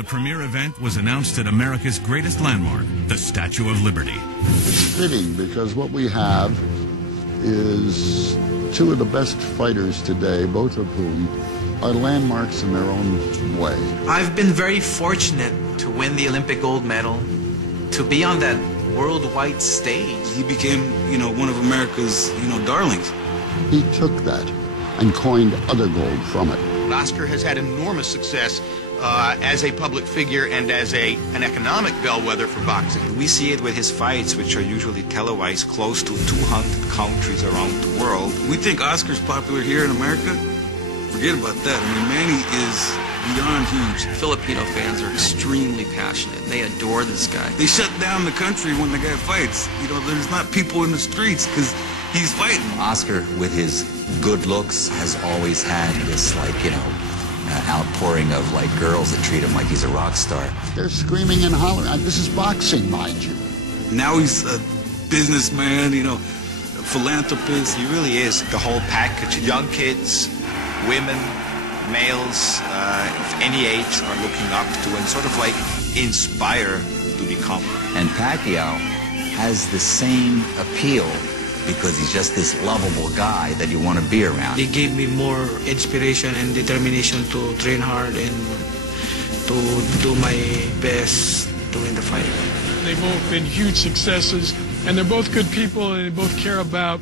the premier event was announced at America's greatest landmark, the Statue of Liberty. It's fitting because what we have is two of the best fighters today, both of whom are landmarks in their own way. I've been very fortunate to win the Olympic gold medal, to be on that worldwide stage. He became, one of America's, darlings. He took that and coined other gold from it. Oscar has had enormous success as a public figure and as an economic bellwether for boxing. We see it with his fights, which are usually televised close to 200 countries around the world. We think Oscar's popular here in America. Forget about that. I mean, Manny is beyond huge. Filipino fans are extremely passionate. They adore this guy. They shut down the country when the guy fights. There's not people in the streets because he's fighting. Oscar, with his good looks, has always had this, outpouring of, girls that treat him like he's a rock star. They're screaming and hollering. This is boxing, mind you. Now he's a businessman, a philanthropist. He really is the whole package. Young kids, women, males of any age are looking up to and sort of inspire to become. And Pacquiao has the same appeal because he's just this lovable guy that you want to be around. They gave me more inspiration and determination to train hard and to do my best to win the fight. They've both been huge successes, and they're both good people, and they both care about,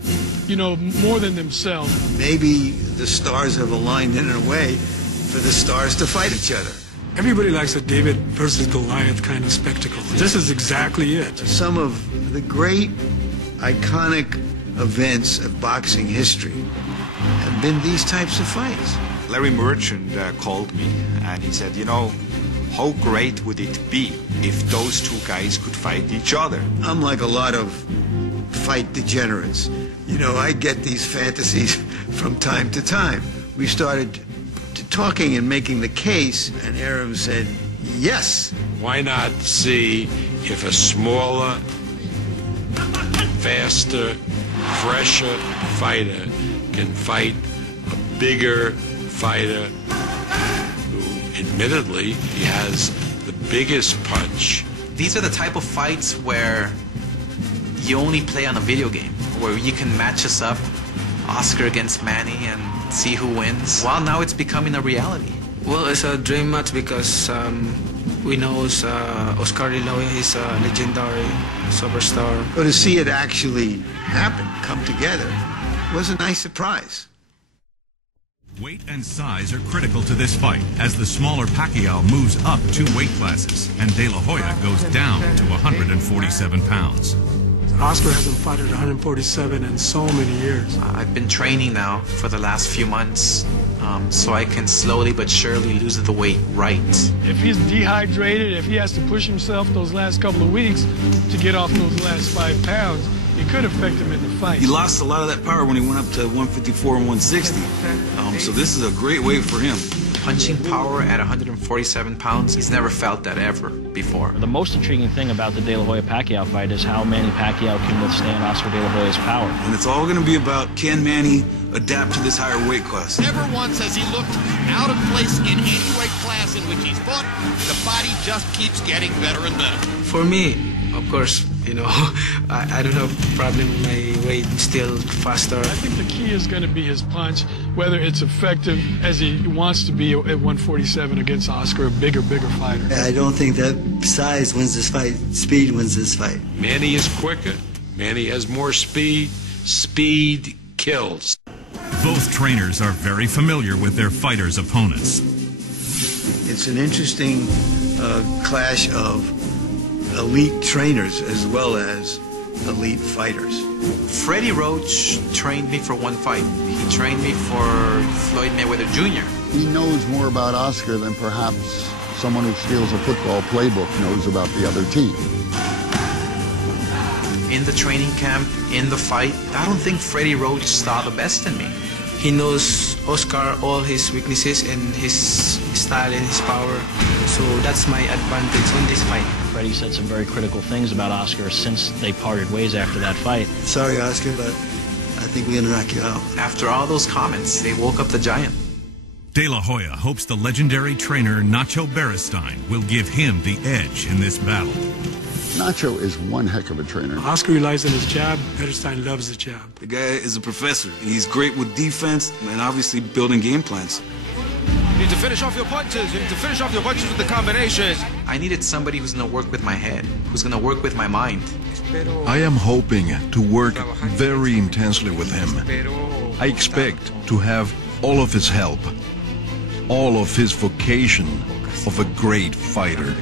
more than themselves. Maybe the stars have aligned in a way for the stars to fight each other. Everybody likes a David versus Goliath kind of spectacle. This is exactly it. Some of the great, iconic events of boxing history have been these types of fights. Larry Merchant called me and he said, how great would it be if those two guys could fight each other? I'm like a lot of fight degenerates. I get these fantasies from time to time. We started talking and making the case, and Aram said, yes. Why not see if a smaller, faster, fresher fighter can fight a bigger fighter who, admittedly, he has the biggest punch. These are the type of fights where you only play on a video game, where you can match us up, Oscar against Manny, and see who wins. Well, now it's becoming a reality. Well, it's a dream match because we know Oscar De La Hoya is a legendary superstar. But to see it actually happen, come together, was a nice surprise. Weight and size are critical to this fight as the smaller Pacquiao moves up 2 weight classes and De La Hoya goes down to 147 pounds. Oscar hasn't fought at 147 in so many years. I've been training now for the last few months, so I can slowly but surely lose the weight right. If he's dehydrated, if he has to push himself those last couple of weeks to get off those last 5 pounds, it could affect him in the fight. He lost a lot of that power when he went up to 154 and 160. So this is a great weight for him. Punching power at 147 pounds, he's never felt that ever before. The most intriguing thing about the De La Hoya-Pacquiao fight is how Manny Pacquiao can withstand Oscar De La Hoya's power. And it's all going to be about, can Manny adapt to this higher weight class? Never once has he looked out of place in any weight class in which he's fought. The body just keeps getting better and better. For me, of course, I don't have a problem with my weight, still faster. I think the key is going to be his punch, whether it's effective as he wants to be at 147 against Oscar, a bigger fighter. I don't think that size wins this fight. Speed wins this fight. Manny is quicker. Manny has more speed. Speed kills. Both trainers are very familiar with their fighters' opponents. It's an interesting clash of elite trainers as well as elite fighters. Freddie Roach trained me for one fight. He trained me for Floyd Mayweather Jr. He knows more about Oscar than perhaps someone who steals a football playbook knows about the other team. In the training camp, in the fight, I don't think Freddie Roach saw the best in me. He knows Oscar, all his weaknesses and his style and his power. So that's my advantage in this fight. Freddie said some very critical things about Oscar since they parted ways after that fight. Sorry, Oscar, but I think we're going to knock you out. After all those comments, they woke up the giant. De La Hoya hopes the legendary trainer Nacho Beristain will give him the edge in this battle. Nacho is one heck of a trainer. Oscar relies on his jab. Beristain loves the jab. The guy is a professor. He's great with defense and obviously building game plans. You need to finish off your punches. You need to finish off your punches with the combinations. I needed somebody who's going to work with my head, who's going to work with my mind. I am hoping to work very intensely with him. I expect to have all of his help, all of his vocation of a great fighter.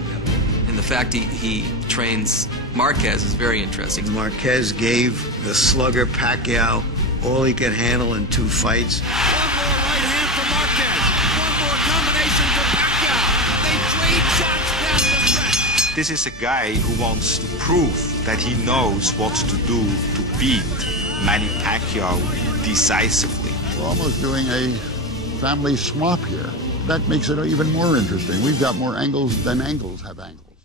And the fact he trains Marquez is very interesting. Marquez gave the slugger Pacquiao all he could handle in 2 fights. One more right hand for Marquez. One more combination for Pacquiao. They trade shots down the stretch. This is a guy who wants to prove that he knows what to do to beat Manny Pacquiao decisively. We're almost doing a family swap here. That makes it even more interesting. We've got more angles than angles have angles.